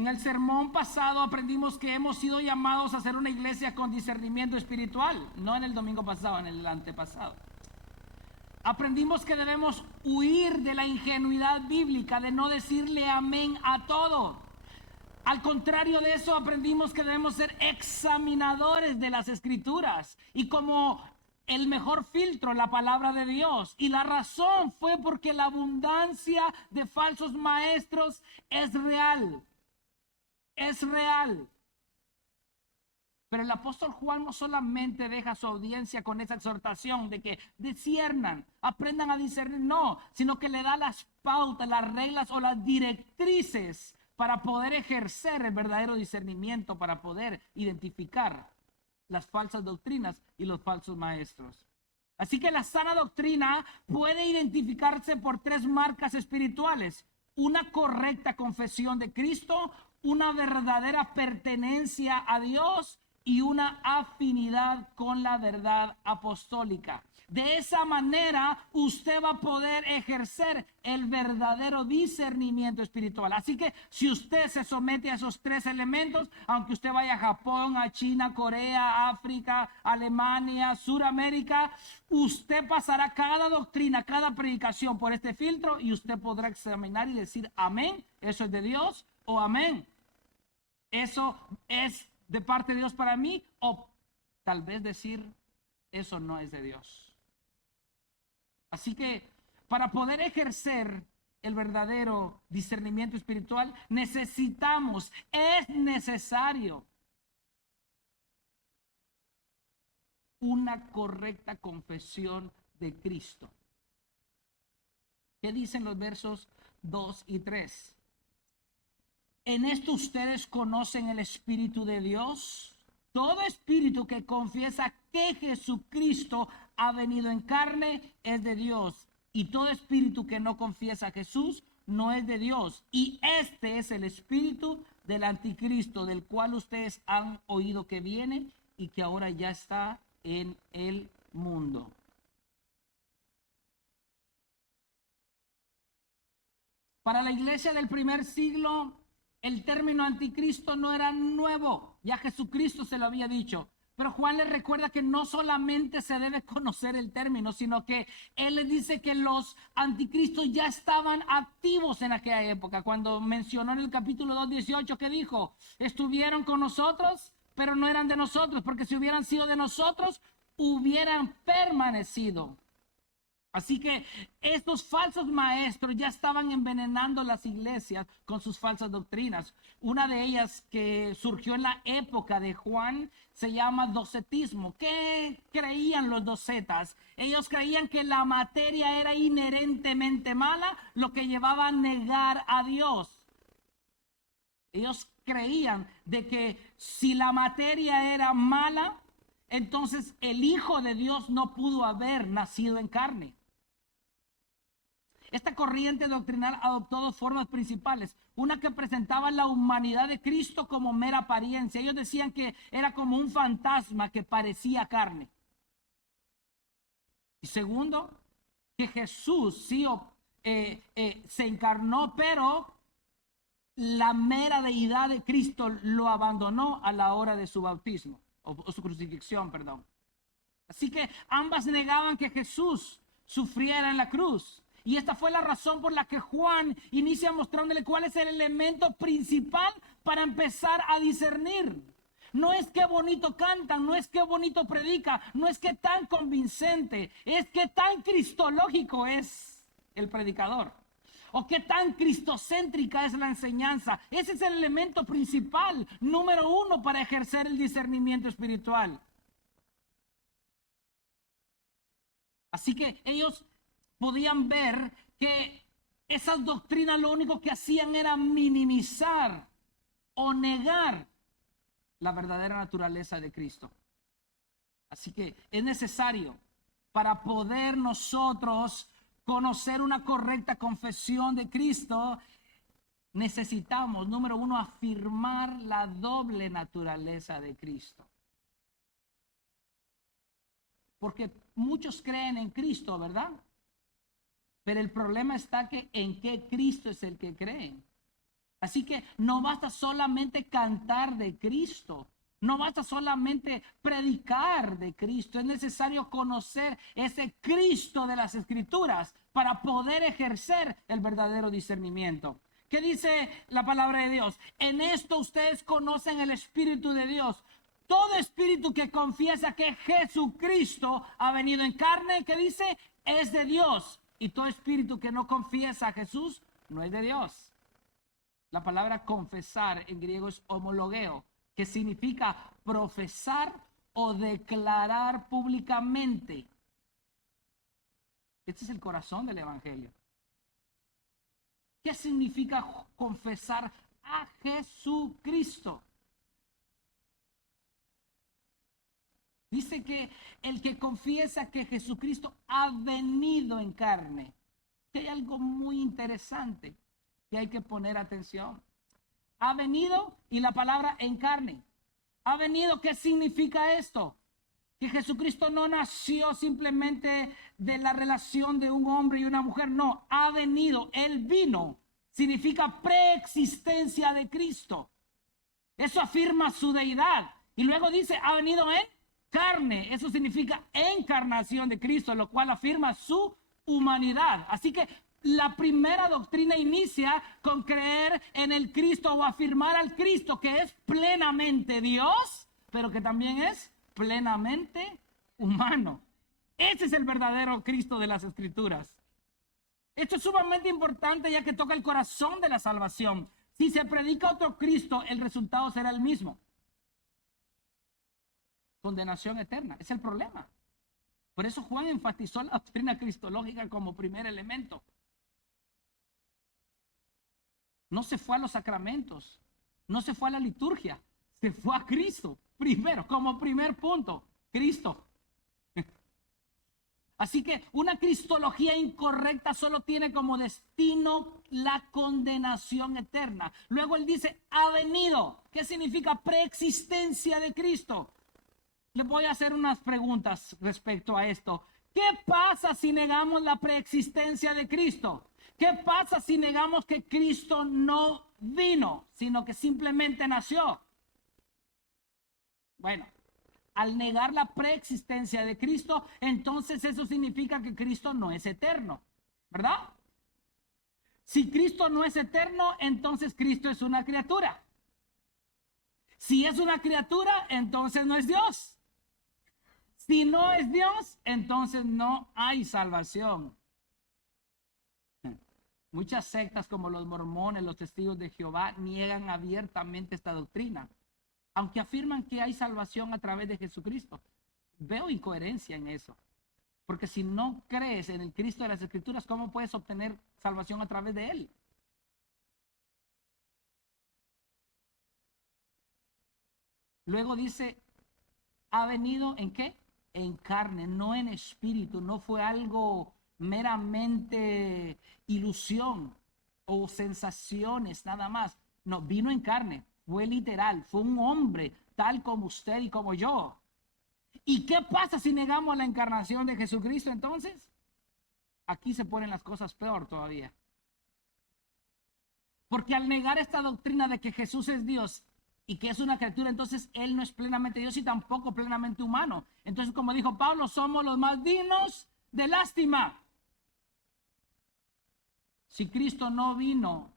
En el sermón pasado aprendimos que hemos sido llamados a ser una iglesia con discernimiento espiritual, no en el domingo pasado, en el antepasado. Aprendimos que debemos huir de la ingenuidad bíblica, de no decirle amén a todo. Al contrario de eso, aprendimos que debemos ser examinadores de las escrituras y como el mejor filtro, la palabra de Dios. Y la razón fue porque la abundancia de falsos maestros es real. Es real. Pero el apóstol Juan no solamente deja a su audiencia con esa exhortación de que disciernan, aprendan a discernir, no, sino que le da las pautas, las reglas o las directrices para poder ejercer el verdadero discernimiento, para poder identificar las falsas doctrinas y los falsos maestros. Así que la sana doctrina puede identificarse por 3 marcas espirituales: una correcta confesión de Cristo, una verdadera pertenencia a Dios y una afinidad con la verdad apostólica. De esa manera usted va a poder ejercer el verdadero discernimiento espiritual. Así que si usted se somete a esos 3 elementos, aunque usted vaya a Japón, a China, Corea, África, Alemania, Suramérica, usted pasará cada doctrina, cada predicación por este filtro y usted podrá examinar y decir amén, eso es de Dios, o amén, eso es de parte de Dios para mí, o tal vez decir eso no es de Dios. Así que para poder ejercer el verdadero discernimiento espiritual es necesario una correcta confesión de Cristo. ¿Qué dicen los versos 2 y 3? En esto ustedes conocen el Espíritu de Dios. Todo espíritu que confiesa que Jesucristo ha venido en carne es de Dios. Y todo espíritu que no confiesa a Jesús no es de Dios. Y este es el espíritu del anticristo, del cual ustedes han oído que viene y que ahora ya está en el mundo. Para la iglesia del primer siglo, el término anticristo no era nuevo, ya Jesucristo se lo había dicho. Pero Juan les recuerda que no solamente se debe conocer el término, sino que él les dice que los anticristos ya estaban activos en aquella época. Cuando mencionó en el capítulo 2:18 que dijo, estuvieron con nosotros, pero no eran de nosotros, porque si hubieran sido de nosotros, hubieran permanecido. Así que estos falsos maestros ya estaban envenenando las iglesias con sus falsas doctrinas. Una de ellas que surgió en la época de Juan se llama docetismo. ¿Qué creían los docetas? Ellos creían que la materia era inherentemente mala, lo que llevaba a negar a Dios. Ellos creían de que si la materia era mala, entonces el Hijo de Dios no pudo haber nacido en carne. Esta corriente doctrinal adoptó 2 formas principales. Una que presentaba la humanidad de Cristo como mera apariencia. Ellos decían que era como un fantasma que parecía carne. Y segundo, que Jesús sí se encarnó, pero la mera deidad de Cristo lo abandonó a la hora de su bautismo, o su crucifixión, perdón. Así que ambas negaban que Jesús sufriera en la cruz. Y esta fue la razón por la que Juan inicia mostrándole cuál es el elemento principal para empezar a discernir. No es que bonito cantan, no es que bonito predica, no es que tan convincente, es que tan cristológico es el predicador. O qué tan cristocéntrica es la enseñanza. Ese es el elemento principal, número 1, para ejercer el discernimiento espiritual. Así que ellos podían ver que esas doctrinas lo único que hacían era minimizar o negar la verdadera naturaleza de Cristo. Así que es necesario para poder nosotros conocer una correcta confesión de Cristo, necesitamos, número 1, afirmar la doble naturaleza de Cristo. Porque muchos creen en Cristo, ¿verdad? Pero el problema está que en qué Cristo es el que creen. Así que no basta solamente cantar de Cristo. No basta solamente predicar de Cristo. Es necesario conocer ese Cristo de las Escrituras para poder ejercer el verdadero discernimiento. ¿Qué dice la palabra de Dios? En esto ustedes conocen el Espíritu de Dios. Todo espíritu que confiesa que Jesucristo ha venido en carne, ¿qué dice? Es de Dios. Y todo espíritu que no confiesa a Jesús no es de Dios. La palabra confesar en griego es homologeo, que significa profesar o declarar públicamente. Este es el corazón del Evangelio. ¿Qué significa confesar a Jesucristo? Dice que el que confiesa que Jesucristo ha venido en carne. Que hay algo muy interesante que hay que poner atención. Ha venido y la palabra en carne. Ha venido, ¿qué significa esto? Que Jesucristo no nació simplemente de la relación de un hombre y una mujer. No, ha venido, Él vino. Significa preexistencia de Cristo. Eso afirma su deidad. Y luego dice, ha venido en carne. Eso significa encarnación de Cristo, lo cual afirma su humanidad. Así que la primera doctrina inicia con creer en el Cristo o afirmar al Cristo que es plenamente Dios, pero que también es plenamente humano. Ese es el verdadero Cristo de las Escrituras. Esto es sumamente importante ya que toca el corazón de la salvación. Si se predica otro Cristo, el resultado será el mismo. Condenación eterna. Es el problema. Por eso Juan enfatizó la doctrina cristológica como primer elemento. No se fue a los sacramentos, no se fue a la liturgia, se fue a Cristo primero, como primer punto, Cristo. Así que una cristología incorrecta solo tiene como destino la condenación eterna. Luego él dice, ha venido. ¿Qué significa preexistencia de Cristo? Les voy a hacer unas preguntas respecto a esto. ¿Qué pasa si negamos la preexistencia de Cristo? ¿Qué pasa si negamos que Cristo no vino, sino que simplemente nació? Bueno, al negar la preexistencia de Cristo, entonces eso significa que Cristo no es eterno, ¿verdad? Si Cristo no es eterno, entonces Cristo es una criatura. Si es una criatura, entonces no es Dios. Si no es Dios, entonces no hay salvación. Muchas sectas como los mormones, los testigos de Jehová, niegan abiertamente esta doctrina, aunque afirman que hay salvación a través de Jesucristo. Veo incoherencia en eso, porque si no crees en el Cristo de las Escrituras, ¿cómo puedes obtener salvación a través de Él? Luego dice, ¿ha venido en qué? En carne, no en espíritu. No fue algo meramente ilusión o sensaciones nada más. No, vino en carne, fue literal, fue un hombre tal como usted y como yo. ¿Y qué pasa si negamos la encarnación de Jesucristo entonces? Aquí se ponen las cosas peor todavía. Porque al negar esta doctrina de que Jesús es Dios y que es una criatura, entonces Él no es plenamente Dios y tampoco plenamente humano. Entonces, como dijo Pablo, somos los más dignos de lástima. Si Cristo no vino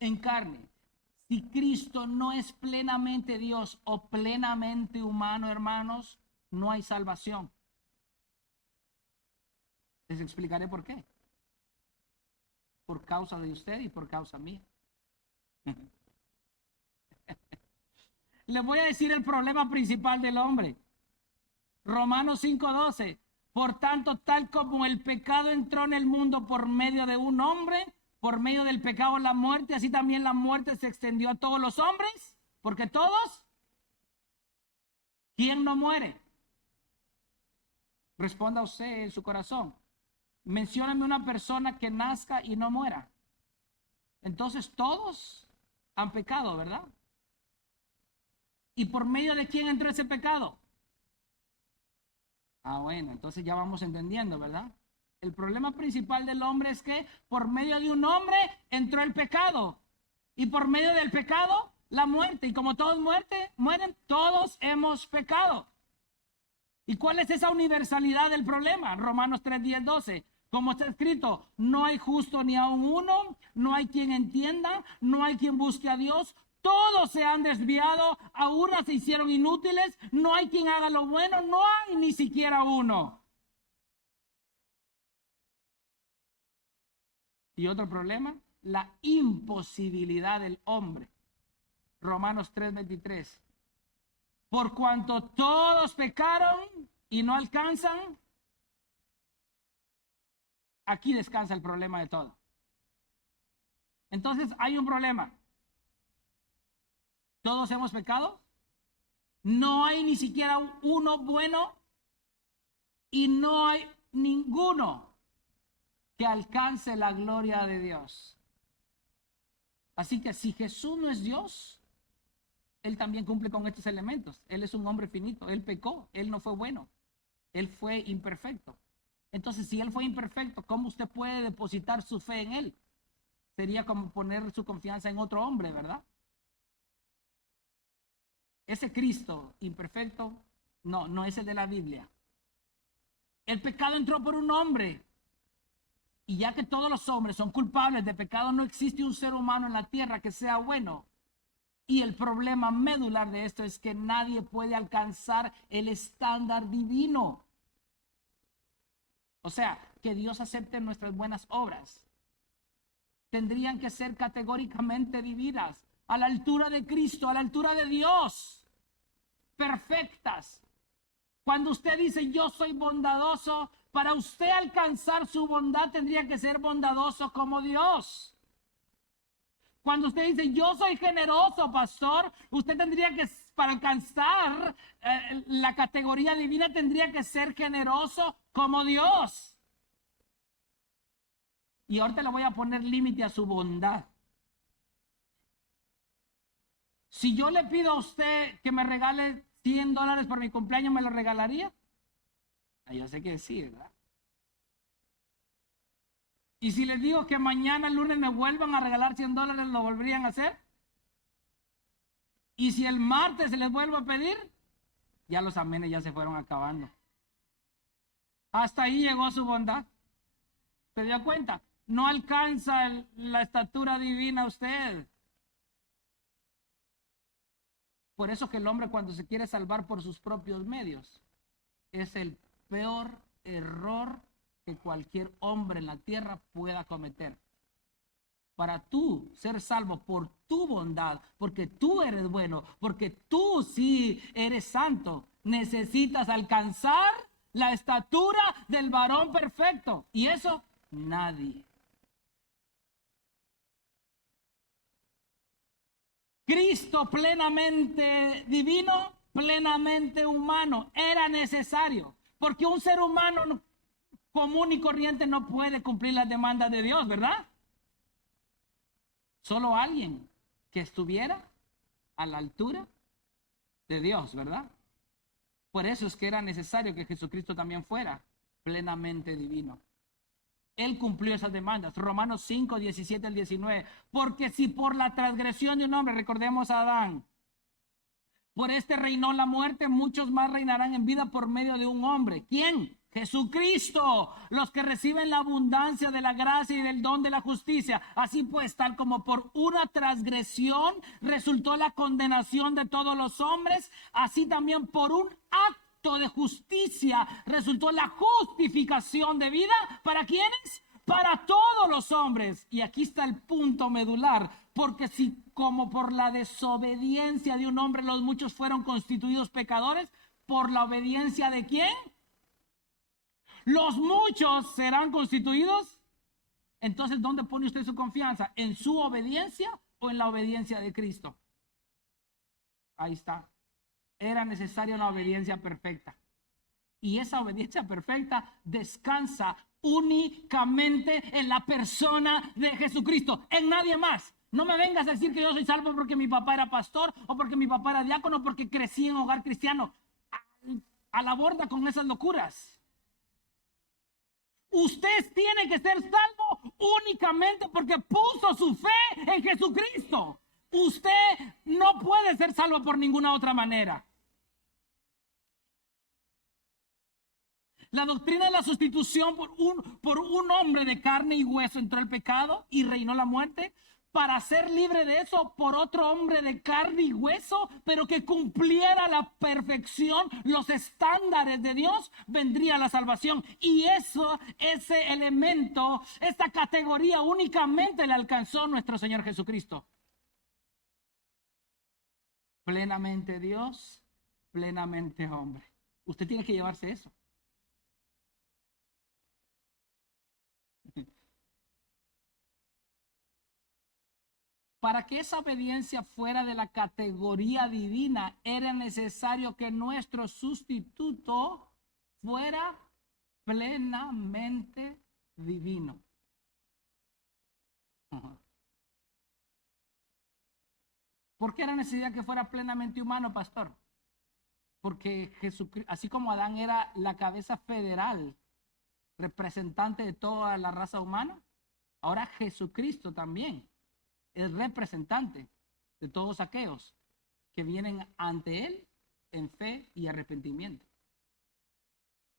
en carne, si Cristo no es plenamente Dios o plenamente humano, hermanos, no hay salvación. Les explicaré por qué. Por causa de usted y por causa mía. Les voy a decir el problema principal del hombre. Romanos 5:12. Por tanto, tal como el pecado entró en el mundo por medio de un hombre, por medio del pecado la muerte, así también la muerte se extendió a todos los hombres, porque todos, ¿quién no muere? Responda usted en su corazón. Mencióname una persona que nazca y no muera. Entonces todos han pecado, ¿verdad? ¿Y por medio de quién entró ese pecado? Ah, bueno, entonces ya vamos entendiendo, ¿verdad? El problema principal del hombre es que por medio de un hombre entró el pecado. Y por medio del pecado, la muerte. Y como todos mueren, todos hemos pecado. ¿Y cuál es esa universalidad del problema? Romanos 3, 10, 12. Como está escrito, no hay justo ni aun uno, no hay quien entienda, no hay quien busque a Dios. Todos se han desviado, a unas se hicieron inútiles, no hay quien haga lo bueno, no hay ni siquiera uno. Y otro problema, la imposibilidad del hombre. Romanos 3:23. Por cuanto todos pecaron y no alcanzan, aquí descansa el problema de todo. Entonces hay un problema. Todos hemos pecado. No hay ni siquiera uno bueno y no hay ninguno que alcance la gloria de Dios. Así que si Jesús no es Dios, Él también cumple con estos elementos. Él es un hombre finito, Él pecó, Él no fue bueno, Él fue imperfecto. Entonces, si Él fue imperfecto, ¿cómo usted puede depositar su fe en Él? Sería como poner su confianza en otro hombre, ¿verdad? Ese Cristo imperfecto, no es el de la Biblia. El pecado entró por un hombre. Y ya que todos los hombres son culpables de pecado, no existe un ser humano en la tierra que sea bueno. Y el problema medular de esto es que nadie puede alcanzar el estándar divino. O sea, que Dios acepte nuestras buenas obras. Tendrían que ser categóricamente divinas, a la altura de Cristo, a la altura de Dios, perfectas. Cuando usted dice yo soy bondadoso, para usted alcanzar su bondad tendría que ser bondadoso como Dios. Cuando usted dice yo soy generoso, pastor, usted tendría que, para alcanzar la categoría divina, tendría que ser generoso como Dios. Y ahorita le voy a poner límite a su bondad. Si yo le pido a usted que me regale $100 por mi cumpleaños, ¿me lo regalaría? Yo sé que sí, ¿verdad? Y si les digo que mañana, lunes, me vuelvan a regalar $100, ¿lo volverían a hacer? Y si el martes se les vuelvo a pedir, ya los amenes ya se fueron acabando. Hasta ahí llegó su bondad. ¿Se dio cuenta? No alcanza la estatura divina usted. Por eso que el hombre, cuando se quiere salvar por sus propios medios, es el peor error que cualquier hombre en la tierra pueda cometer. Para tú ser salvo por tu bondad, porque tú eres bueno, porque tú sí eres santo, necesitas alcanzar la estatura del varón perfecto. Y eso nadie. Cristo plenamente divino, plenamente humano, era necesario, porque un ser humano común y corriente no puede cumplir las demandas de Dios, ¿verdad? Solo alguien que estuviera a la altura de Dios, ¿verdad? Por eso es que era necesario que Jesucristo también fuera plenamente divino. Él cumplió esas demandas. Romanos 5, 17 al 19. Porque si por la transgresión de un hombre, recordemos a Adán, por este reinó la muerte, muchos más reinarán en vida por medio de un hombre. ¿Quién? Jesucristo. Los que reciben la abundancia de la gracia y del don de la justicia. Así pues, tal como por una transgresión resultó la condenación de todos los hombres, así también por un acto de justicia resultó la justificación de vida. ¿Para quiénes? Para todos los hombres. Y aquí está el punto medular, porque si como por la desobediencia de un hombre los muchos fueron constituidos pecadores, ¿por la obediencia de quién? Los muchos serán constituidos. Entonces, ¿dónde pone usted su confianza? ¿En su obediencia o en la obediencia de Cristo? Ahí está. Era necesaria una obediencia perfecta. Y esa obediencia perfecta descansa únicamente en la persona de Jesucristo, en nadie más. No me vengas a decir que yo soy salvo porque mi papá era pastor o porque mi papá era diácono, porque crecí en hogar cristiano. A la borda con esas locuras. Usted tiene que ser salvo salvo únicamente porque puso su fe en Jesucristo. Usted no puede ser salvo por ninguna otra manera. La doctrina de la sustitución por un hombre de carne y hueso entró el pecado y reinó la muerte. Para ser libre de eso, por otro hombre de carne y hueso, pero que cumpliera la perfección, los estándares de Dios, vendría la salvación. Y ese elemento, esta categoría únicamente le alcanzó nuestro Señor Jesucristo. Plenamente Dios, plenamente hombre. Usted tiene que llevarse eso. Para que esa obediencia fuera de la categoría divina, era necesario que nuestro sustituto fuera plenamente divino. ¿Por qué era necesario que fuera plenamente humano, pastor? Porque Jesucristo, así como Adán era la cabeza federal, representante de toda la raza humana, ahora Jesucristo también es representante de todos aquellos que vienen ante Él en fe y arrepentimiento.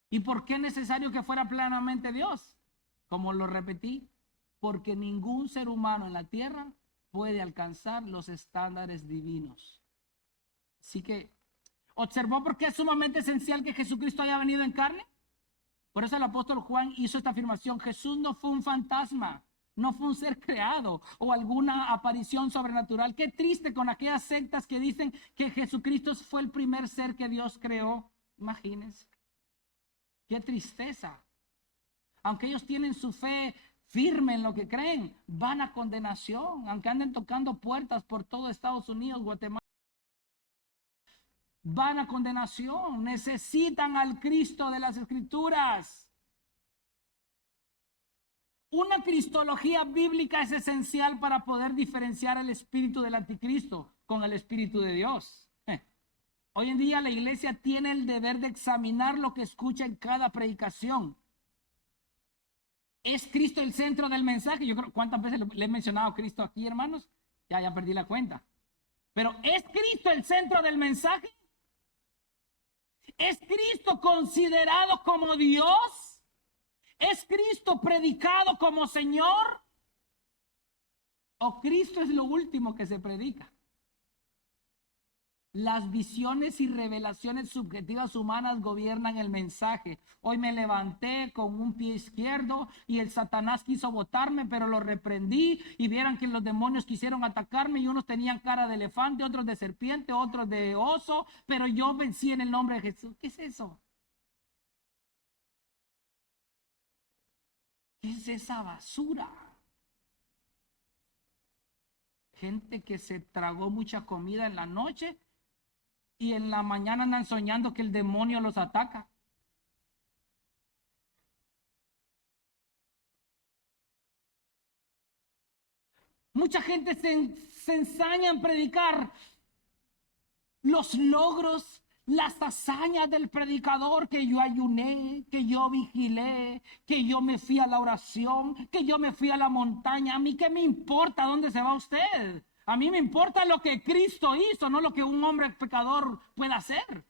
¿Y por qué es necesario que fuera plenamente Dios? Como lo repetí, porque ningún ser humano en la tierra puede alcanzar los estándares divinos. Así que, ¿observó por qué es sumamente esencial que Jesucristo haya venido en carne? Por eso el apóstol Juan hizo esta afirmación: Jesús no fue un fantasma, no fue un ser creado o alguna aparición sobrenatural. Qué triste con aquellas sectas que dicen que Jesucristo fue el primer ser que Dios creó. Imagínense. Qué tristeza. Aunque ellos tienen su fe firme en lo que creen, van a condenación. Aunque anden tocando puertas por todo Estados Unidos, Guatemala, van a condenación. Necesitan al Cristo de las Escrituras. Una cristología bíblica es esencial para poder diferenciar el espíritu del anticristo con el espíritu de Dios. Hoy en día la iglesia tiene el deber de examinar lo que escucha en cada predicación. ¿Es Cristo el centro del mensaje? Yo creo, ¿cuántas veces le he mencionado a Cristo aquí, hermanos? Ya perdí la cuenta. Pero ¿es Cristo el centro del mensaje? ¿Es Cristo considerado como Dios? ¿Es Cristo predicado como Señor? ¿O Cristo es lo último que se predica? Las visiones y revelaciones subjetivas humanas gobiernan el mensaje. Hoy me levanté con un pie izquierdo y el Satanás quiso botarme, pero lo reprendí y vieran que los demonios quisieron atacarme y unos tenían cara de elefante, otros de serpiente, otros de oso, pero yo vencí en el nombre de Jesús. ¿Qué es eso? ¿Qué es esa basura? Gente que se tragó mucha comida en la noche y en la mañana andan soñando que el demonio los ataca. Mucha gente se ensaña en predicar los logros, las hazañas del predicador, que yo ayuné, que yo vigilé, que yo me fui a la oración, que yo me fui a la montaña. A mí qué me importa dónde se va usted. A mí me importa lo que Cristo hizo, no lo que un hombre pecador pueda hacer.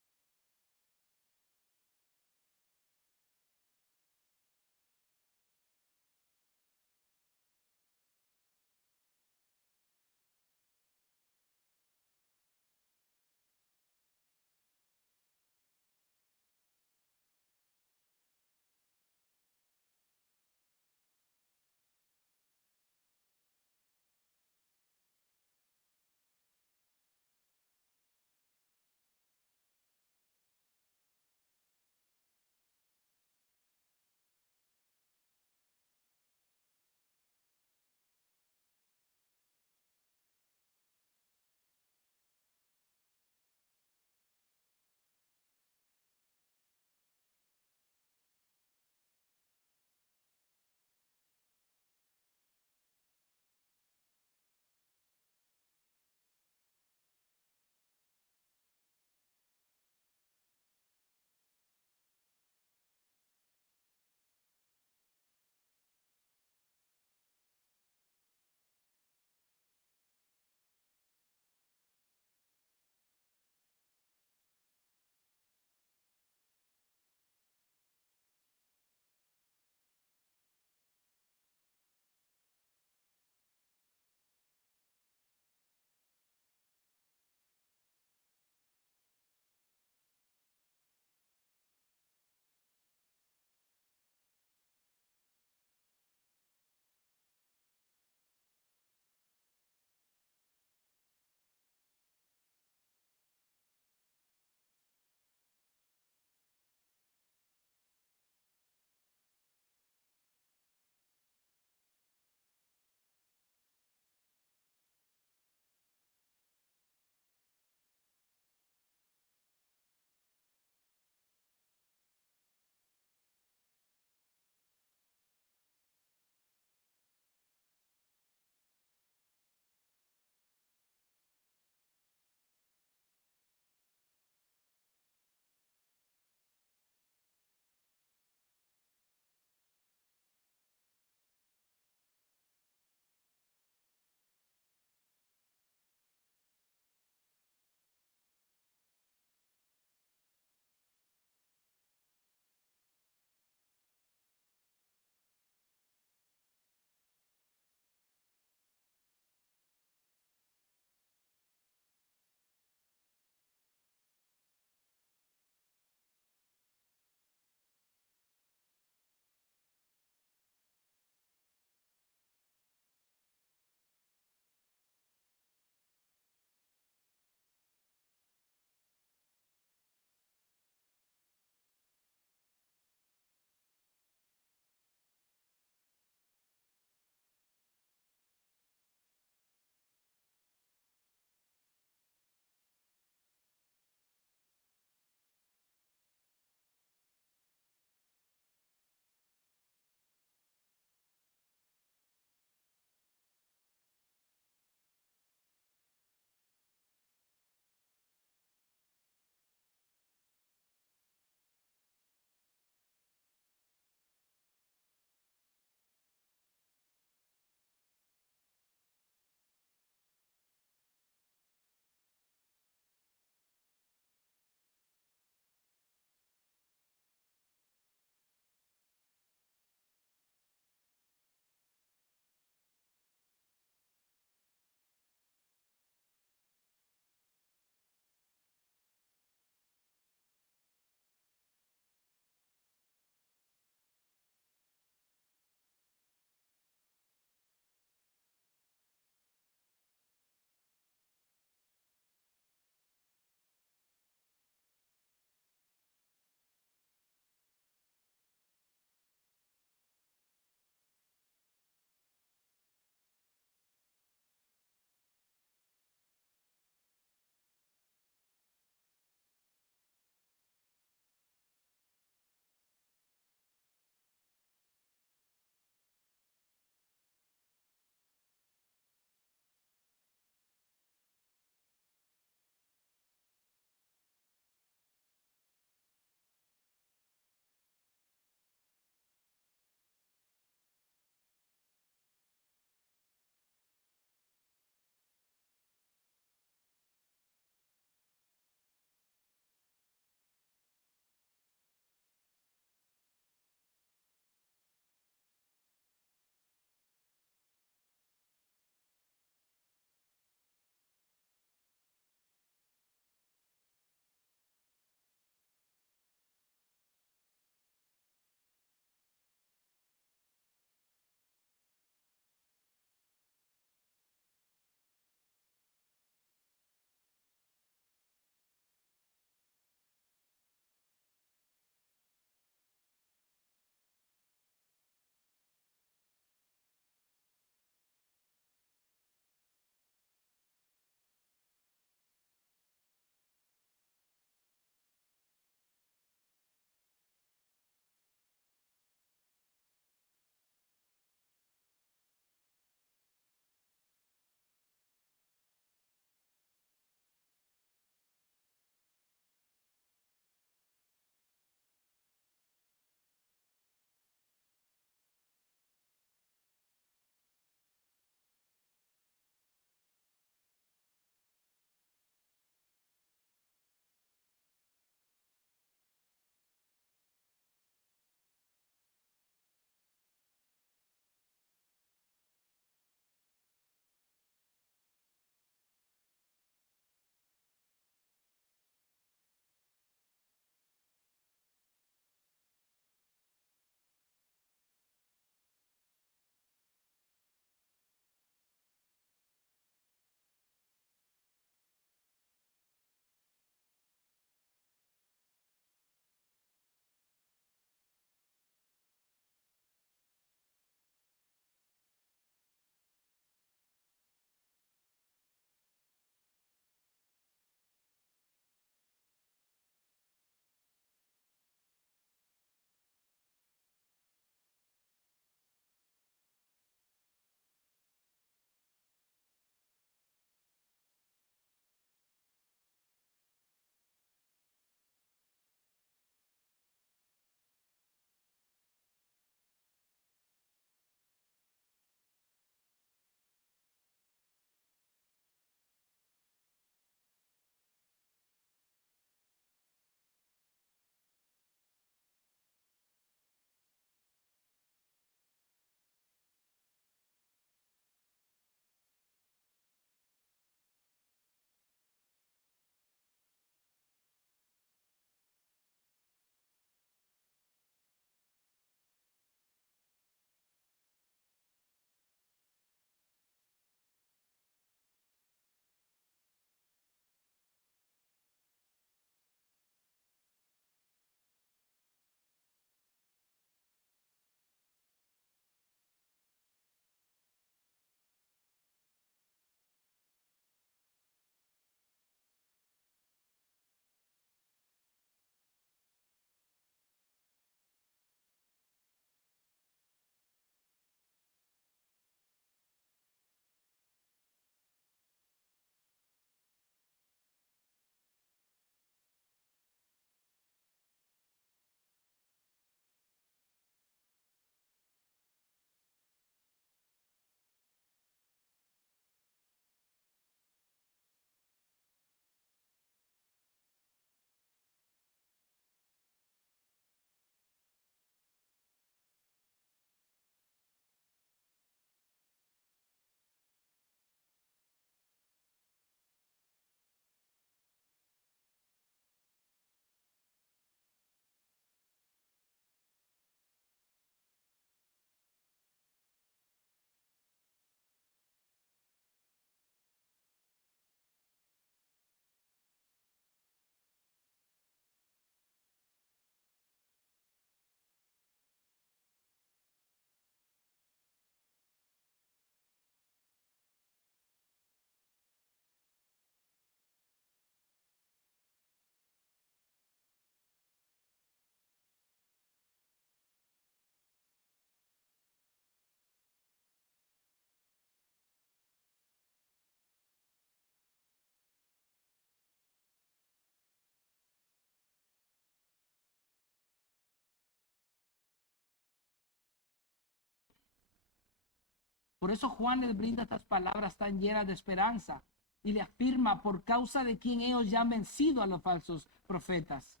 Por eso Juan les brinda estas palabras tan llenas de esperanza y le afirma por causa de quien ellos ya han vencido a los falsos profetas.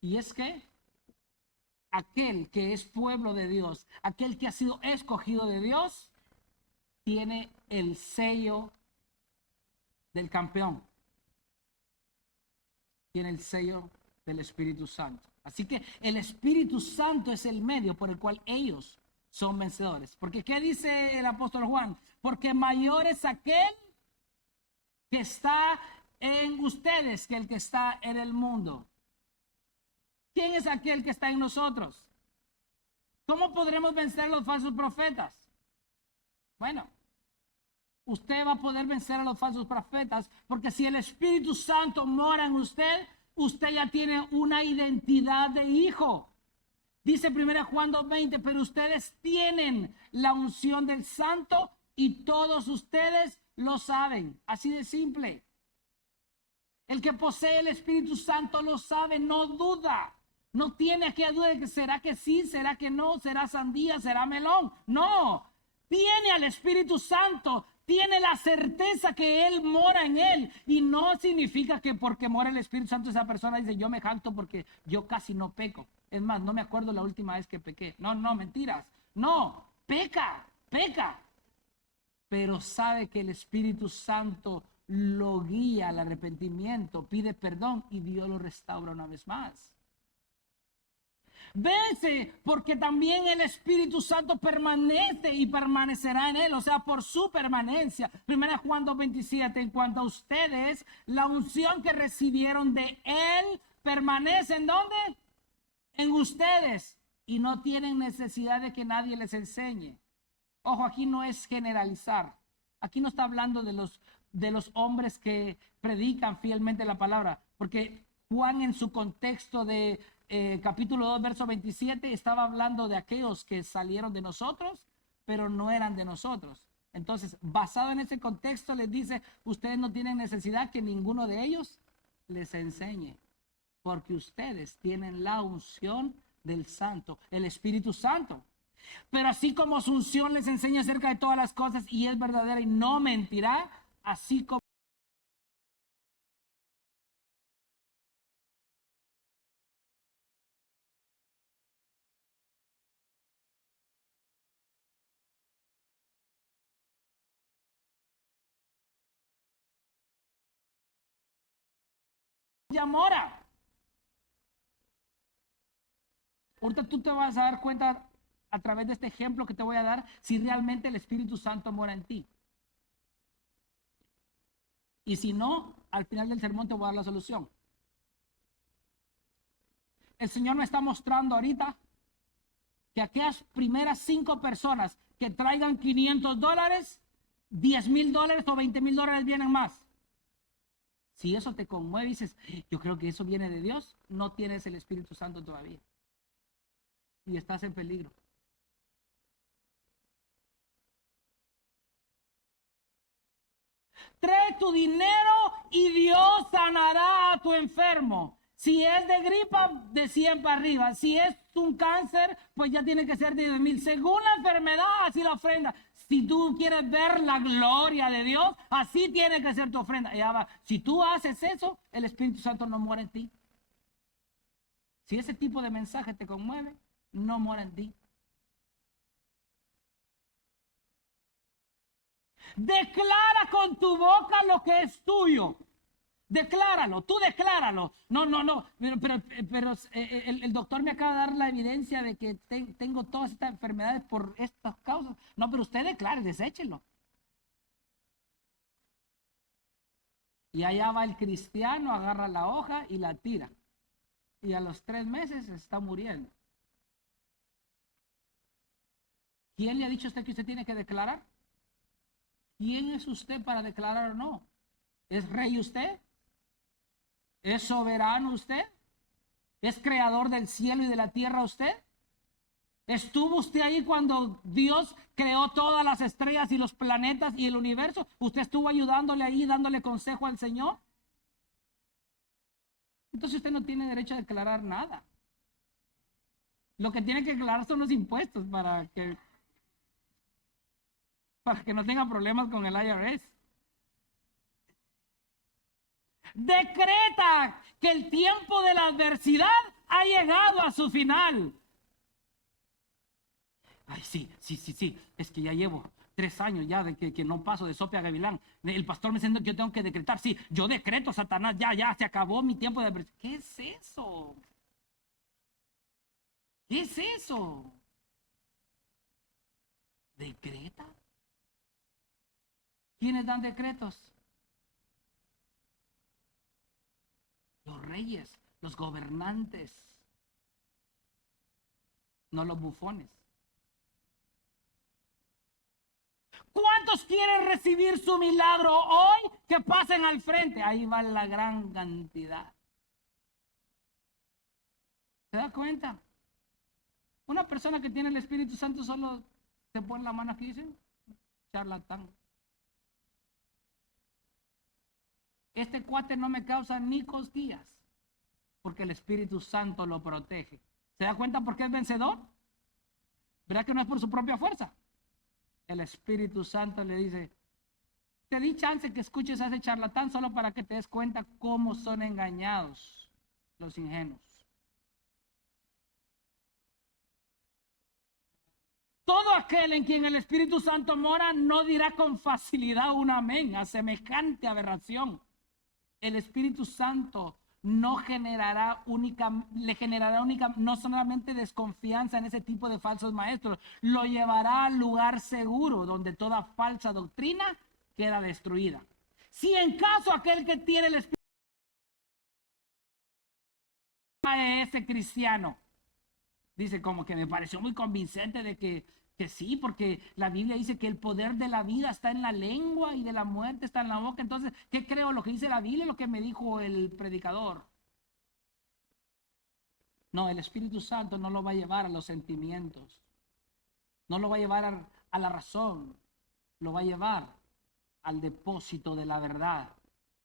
Y es que aquel que es pueblo de Dios, aquel que ha sido escogido de Dios, tiene el sello del campeón. Tiene el sello del Espíritu Santo. Así que el Espíritu Santo es el medio por el cual ellos son vencedores. Porque ¿qué dice el apóstol Juan? Porque mayor es aquel que está en ustedes que el que está en el mundo. ¿Quién es aquel que está en nosotros? ¿Cómo podremos vencer a los falsos profetas? Bueno, usted va a poder vencer a los falsos profetas porque si el Espíritu Santo mora en usted, usted ya tiene una identidad de hijo. Dice 1 Juan 2:20, pero ustedes tienen la unción del Santo y todos ustedes lo saben. Así de simple. El que posee el Espíritu Santo lo sabe, no duda. No tiene aquella duda de que será que sí, será que no, será sandía, será melón. No, tiene al Espíritu Santo, tiene la certeza que Él mora en él. Y no significa que porque mora el Espíritu Santo esa persona dice yo me jacto porque yo casi no peco. Es más, no me acuerdo la última vez que pequé. No, mentiras. No, peca. Pero sabe que el Espíritu Santo lo guía al arrepentimiento, pide perdón y Dios lo restaura una vez más. Vence porque también el Espíritu Santo permanece y permanecerá en él, o sea, por su permanencia. 1 Juan 2:27, en cuanto a ustedes, la unción que recibieron de él permanece ¿en dónde? En ustedes y no tienen necesidad de que nadie les enseñe. Ojo, aquí no es generalizar. Aquí no está hablando de los hombres que predican fielmente la palabra, porque Juan en su contexto de capítulo 2, verso 27, estaba hablando de aquellos que salieron de nosotros, pero no eran de nosotros. Entonces, basado en ese contexto, les dice, ustedes no tienen necesidad que ninguno de ellos les enseñe, porque ustedes tienen la unción del Santo, el Espíritu Santo. Pero así como su unción les enseña acerca de todas las cosas y es verdadera y no mentirá, así como ella mora. Ahorita tú te vas a dar cuenta a través de este ejemplo que te voy a dar si realmente el Espíritu Santo mora en ti. Y si no, al final del sermón te voy a dar la solución. El Señor me está mostrando ahorita que aquellas primeras 5 personas que traigan $500, $10,000 o $20,000 vienen más. Si eso te conmueve y dices, yo creo que eso viene de Dios, no tienes el Espíritu Santo todavía. Y estás en peligro. Trae tu dinero y Dios sanará a tu enfermo. Si es de gripa, de 100 para arriba. Si es un cáncer, pues ya tiene que ser de 10,000. Según la enfermedad, así la ofrenda. Si tú quieres ver la gloria de Dios, así tiene que ser tu ofrenda. Ya va. Si tú haces eso, el Espíritu Santo no muere en ti. Si ese tipo de mensaje te conmueve, no muere en ti. Declara con tu boca lo que es tuyo. Decláralo, tú decláralo. No. Pero el doctor me acaba de dar la evidencia de que tengo todas estas enfermedades por estas causas. No, pero usted declare, deséchelo. Y allá va el cristiano, agarra la hoja y la tira. Y a los 3 meses está muriendo. ¿Quién le ha dicho a usted que usted tiene que declarar? ¿Quién es usted para declarar o no? ¿Es rey usted? ¿Es soberano usted? ¿Es creador del cielo y de la tierra usted? ¿Estuvo usted ahí cuando Dios creó todas las estrellas y los planetas y el universo? ¿Usted estuvo ayudándole ahí, dándole consejo al Señor? Entonces usted no tiene derecho a declarar nada. Lo que tiene que declarar son los impuestos para que... para que no tengan problemas con el IRS. Decreta que el tiempo de la adversidad ha llegado a su final. Ay, sí. Es que ya llevo 3 años ya de que no paso de sope a gavilán. El pastor me dice que yo tengo que decretar. Sí, yo decreto, Satanás, ya, se acabó mi tiempo de adversidad. ¿Qué es eso? ¿Qué es eso? ¿Decreta? ¿Quiénes dan decretos? Los reyes, los gobernantes, no los bufones. ¿Cuántos quieren recibir su milagro hoy? Que pasen al frente. Ahí va la gran cantidad. ¿Se da cuenta? Una persona que tiene el Espíritu Santo solo se pone la mano aquí y dice, charlatán. Este cuate no me causa ni cosquillas, porque el Espíritu Santo lo protege. ¿Se da cuenta por qué es vencedor? ¿Verdad que no es por su propia fuerza? El Espíritu Santo le dice, te di chance que escuches a ese charlatán solo para que te des cuenta cómo son engañados los ingenuos. Todo aquel en quien el Espíritu Santo mora no dirá con facilidad un amén a semejante aberración. El Espíritu Santo no le generará no solamente desconfianza en ese tipo de falsos maestros, lo llevará al lugar seguro donde toda falsa doctrina queda destruida. Si en caso aquel que tiene el Espíritu ese cristiano dice como que me pareció muy convincente de que sí, porque la Biblia dice que el poder de la vida está en la lengua y de la muerte está en la boca. Entonces, ¿qué creo? ¿Lo que dice la Biblia o lo que me dijo el predicador? No, el Espíritu Santo no lo va a llevar a los sentimientos, no lo va a llevar a la razón, lo va a llevar al depósito de la verdad,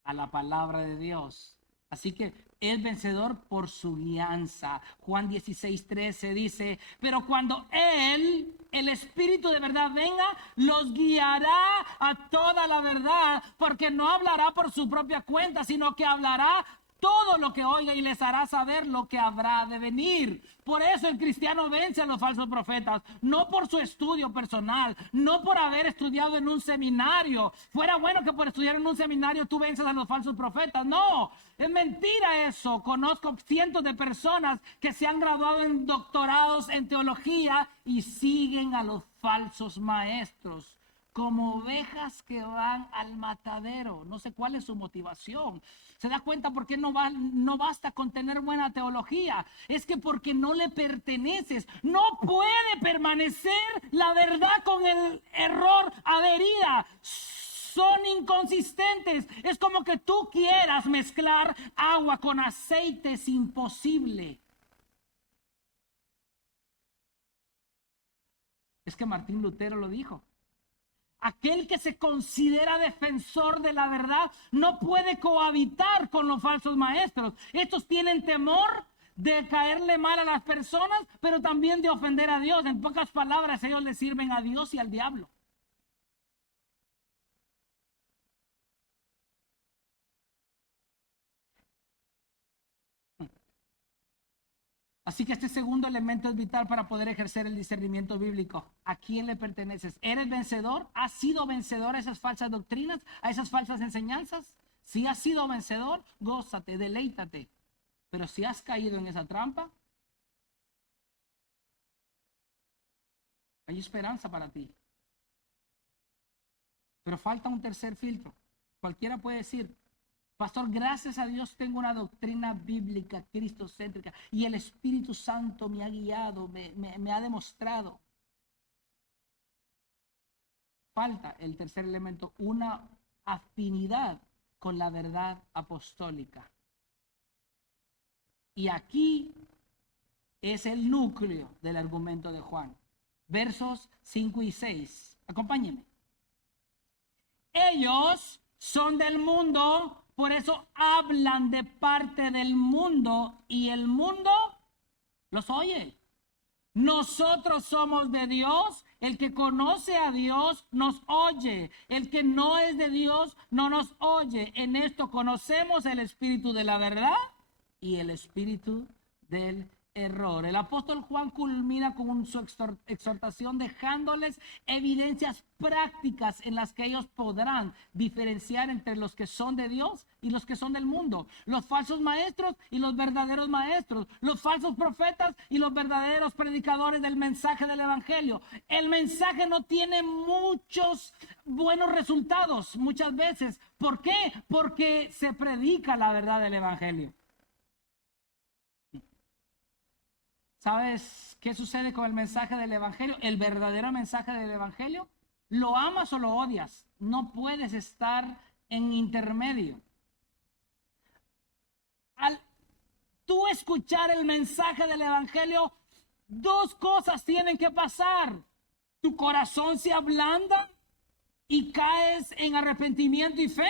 a la palabra de Dios. Así que es vencedor por su guianza. Juan 16:13 dice, pero cuando Él, el Espíritu de verdad, venga, los guiará a toda la verdad, porque no hablará por su propia cuenta, sino que hablará todo lo que oiga y les hará saber lo que habrá de venir. Por eso el cristiano vence a los falsos profetas, no por su estudio personal, no por haber estudiado en un seminario. Fuera bueno que por estudiar en un seminario tú vences a los falsos profetas. No, es mentira eso. Conozco cientos de personas que se han graduado en doctorados en teología y siguen a los falsos maestros como ovejas que van al matadero. No sé cuál es su motivación. ¿Se da cuenta por qué no basta con tener buena teología? Es que porque no le perteneces. No puede permanecer la verdad con el error adherida. Son inconsistentes. Es como que tú quieras mezclar agua con aceite. Es imposible. Es que Martín Lutero lo dijo. Aquel que se considera defensor de la verdad no puede cohabitar con los falsos maestros. Estos tienen temor de caerle mal a las personas, pero también de ofender a Dios. En pocas palabras, ellos le sirven a Dios y al diablo. Así que este segundo elemento es vital para poder ejercer el discernimiento bíblico. ¿A quién le perteneces? ¿Eres vencedor? ¿Has sido vencedor a esas falsas doctrinas, a esas falsas enseñanzas? Si has sido vencedor, gózate, deleítate. Pero si has caído en esa trampa, hay esperanza para ti. Pero falta un tercer filtro. Cualquiera puede decir, pastor, gracias a Dios tengo una doctrina bíblica, cristocéntrica, y el Espíritu Santo me ha guiado, me ha demostrado. Falta el tercer elemento, una afinidad con la verdad apostólica. Y aquí es el núcleo del argumento de Juan. Versos 5 y 6. Acompáñenme. Ellos son del mundo, por eso hablan de parte del mundo y el mundo los oye. Nosotros somos de Dios, El que conoce a Dios nos oye. El que no es de Dios no nos oye. En esto conocemos el espíritu de la verdad y el espíritu del error. El apóstol Juan culmina con su exhortación dejándoles evidencias prácticas en las que ellos podrán diferenciar entre los que son de Dios y los que son del mundo, los falsos maestros y los verdaderos maestros, los falsos profetas y los verdaderos predicadores del mensaje del evangelio. El mensaje no tiene muchos buenos resultados muchas veces. ¿Por qué? Porque se predica la verdad del evangelio. ¿Sabes qué sucede con el mensaje del evangelio? El verdadero mensaje del evangelio. ¿Lo amas o lo odias? No puedes estar en intermedio. Al tú escuchar el mensaje del evangelio, dos cosas tienen que pasar. Tu corazón se ablanda y caes en arrepentimiento y fe,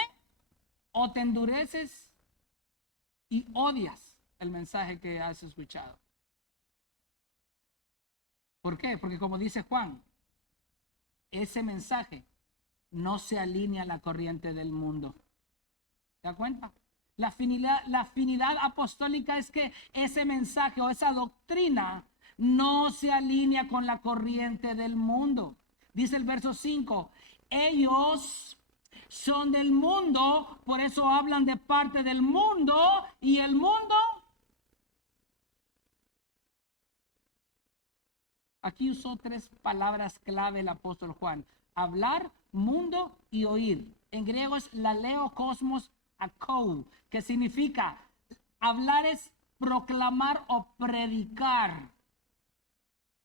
o te endureces y odias el mensaje que has escuchado. ¿Por qué? Porque como dice Juan, ese mensaje no se alinea a la corriente del mundo. ¿Te das cuenta? La afinidad apostólica es que ese mensaje o esa doctrina no se alinea con la corriente del mundo. Dice el verso 5, ellos son del mundo, por eso hablan de parte del mundo, y el mundo. Aquí usó tres palabras clave el apóstol Juan: hablar, mundo y oír. En griego es laleo cosmos akou, que significa hablar es proclamar o predicar.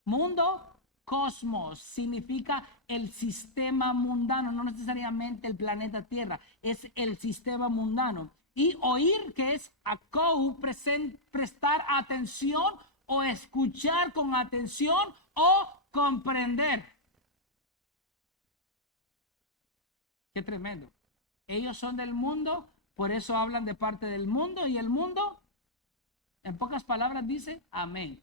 Mundo, cosmos, significa el sistema mundano, no necesariamente el planeta Tierra, es el sistema mundano. Y oír, que es akou, prestar atención o escuchar con atención o comprender. Qué tremendo. Ellos son del mundo, por eso hablan de parte del mundo, y el mundo, en pocas palabras, dice amén.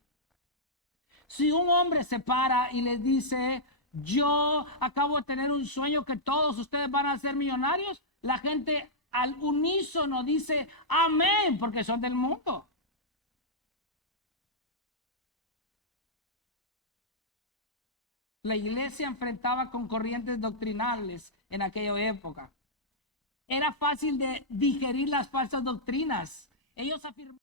Si un hombre se para y les dice, yo acabo de tener un sueño que todos ustedes van a ser millonarios, la gente al unísono dice amén, porque son del mundo. La iglesia enfrentaba con corrientes doctrinales en aquella época. Era fácil de digerir las falsas doctrinas. Ellos afirmaban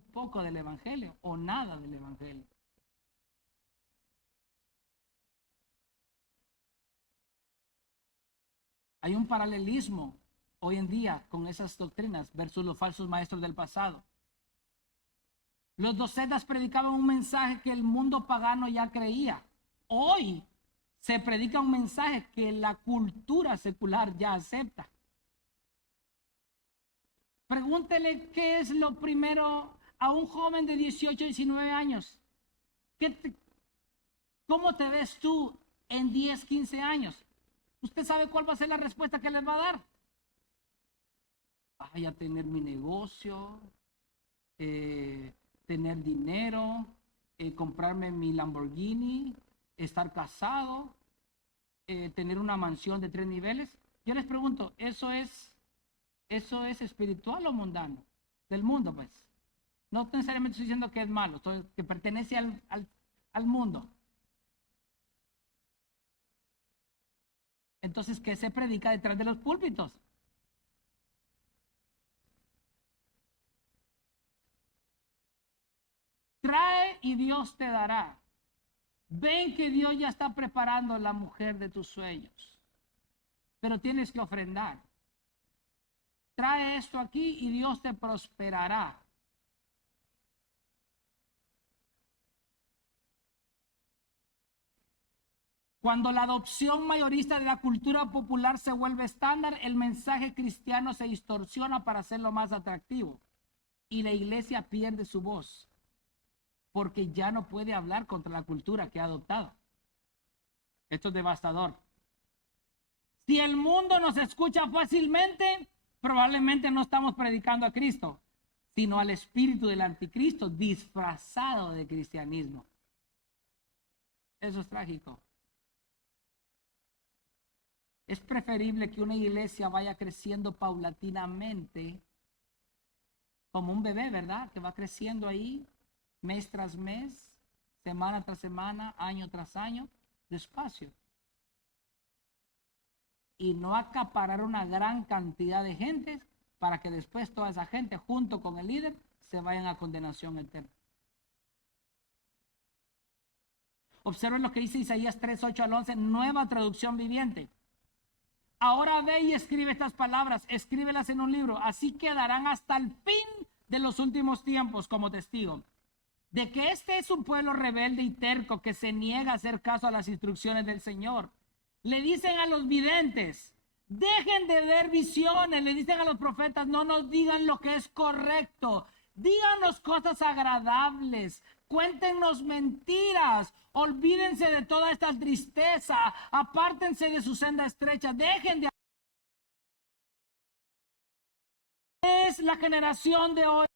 poco del Evangelio o nada del Evangelio. Hay un paralelismo hoy en día con esas doctrinas versus los falsos maestros del pasado. Los docetas predicaban un mensaje que el mundo pagano ya creía. Hoy se predica un mensaje que la cultura secular ya acepta. Pregúntele qué es lo primero a un joven de 18, 19 años. ¿Cómo te ves tú en 10, 15 años? ¿Usted sabe cuál va a ser la respuesta que les va a dar? Voy a tener mi negocio, tener dinero, comprarme mi Lamborghini, estar casado, tener una mansión de 3 niveles. Yo les pregunto, ¿eso es espiritual o mundano? Del mundo, pues. No necesariamente estoy diciendo que es malo, que pertenece al mundo. Entonces, ¿qué se predica detrás de los púlpitos? Trae y Dios te dará. Ven que Dios ya está preparando la mujer de tus sueños. Pero tienes que ofrendar. Trae esto aquí y Dios te prosperará. Cuando la adopción mayorista de la cultura popular se vuelve estándar, el mensaje cristiano se distorsiona para hacerlo más atractivo. Y la iglesia pierde su voz, porque ya no puede hablar contra la cultura que ha adoptado. Esto es devastador. Si el mundo nos escucha fácilmente, probablemente no estamos predicando a Cristo, sino al espíritu del anticristo disfrazado de cristianismo. Eso es trágico. Es preferible que una iglesia vaya creciendo paulatinamente, como un bebé, ¿verdad? Que va creciendo ahí, mes tras mes, semana tras semana, año tras año, despacio. Y no acaparar una gran cantidad de gente para que después toda esa gente, junto con el líder, se vayan a condenación eterna. Observen lo que dice Isaías 3, 8 al 11, nueva traducción viviente. Ahora ve y escribe estas palabras, escríbelas en un libro, así quedarán hasta el fin de los últimos tiempos como testigo de que este es un pueblo rebelde y terco que se niega a hacer caso a las instrucciones del Señor. Le dicen a los videntes, dejen de ver visiones, le dicen a los profetas, no nos digan lo que es correcto, díganos cosas agradables, cuéntenos mentiras, olvídense de toda esta tristeza, apártense de su senda estrecha, dejen de... Es la generación de hoy.